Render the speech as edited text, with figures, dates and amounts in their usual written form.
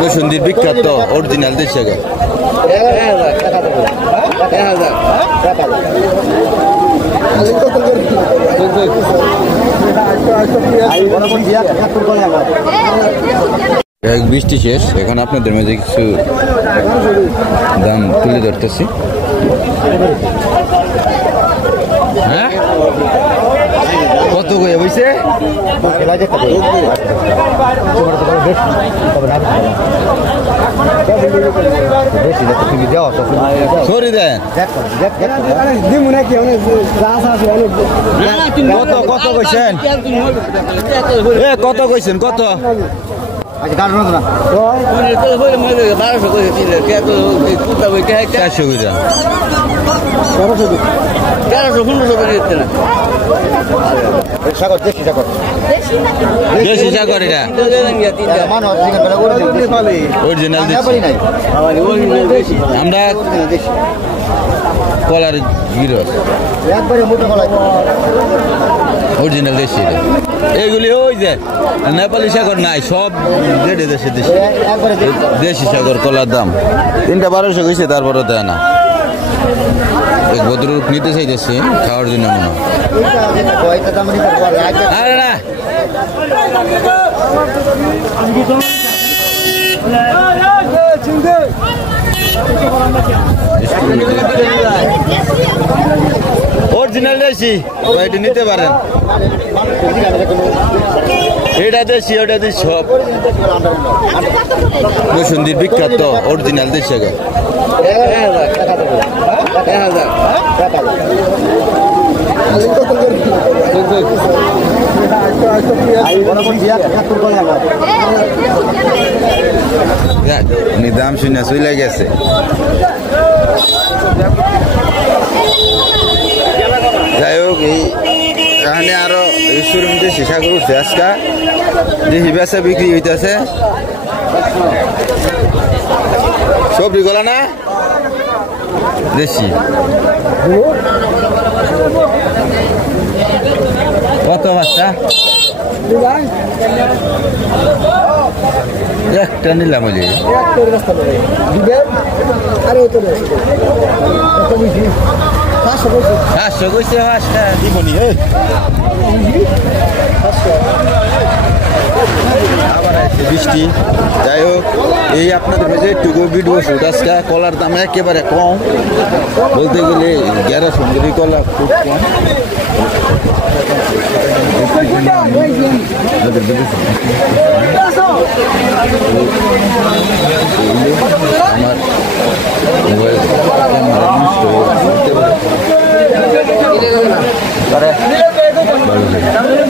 বসুন্ধির বিখ্যাত অরিজিনাল দেশি গাই। বৃষ্টি শেষ, এখন আপনাদের মাঝে কিছু দাম তুলে ধরতেছি। হ্যাঁ, কত করে বইছে? সরি দেন কত কত কইছেন? কত কইছেন? কত আমরা কলার অরিজিনাল দেশি। এইগুলি ওই যে নেপালি সাগর নাই, সব দেশে দেশে দেশি সাগর। কলার দাম 3টা 1200 গেছে, তারপরে দেয় না। এক ভদ্রলোক নিতে চাইতেছি খাওয়ার জন্য মনে হয়। আরে না, অরিজিনাল দেশি, এটা নিতে পারেন। এটা দেশি, ওটা দেশি, সব বসুন্ধির বিখ্যাত অরিজিনাল দেশি গাই। দাম শুনে চলে গেছে। যাই হোক, এখানে আরো শোরুম দেশি সাগর উঠছে। আজকা দেশি বেচা বিক্রি হইতেছে। সবজি গলা না দেশি। কত বাচ্চা? একটা নিলাম ওই বৃষ্টি। যাই হোক, এই আপনাদের মাঝে একটু ভিডিও শুট। আজকে কলার দাম একেবারে কম, বলতে গেলে 11 সুন্দরী কলা খুব কম। আমার মোবাইল ক্যামেরা নষ্ট হয়ে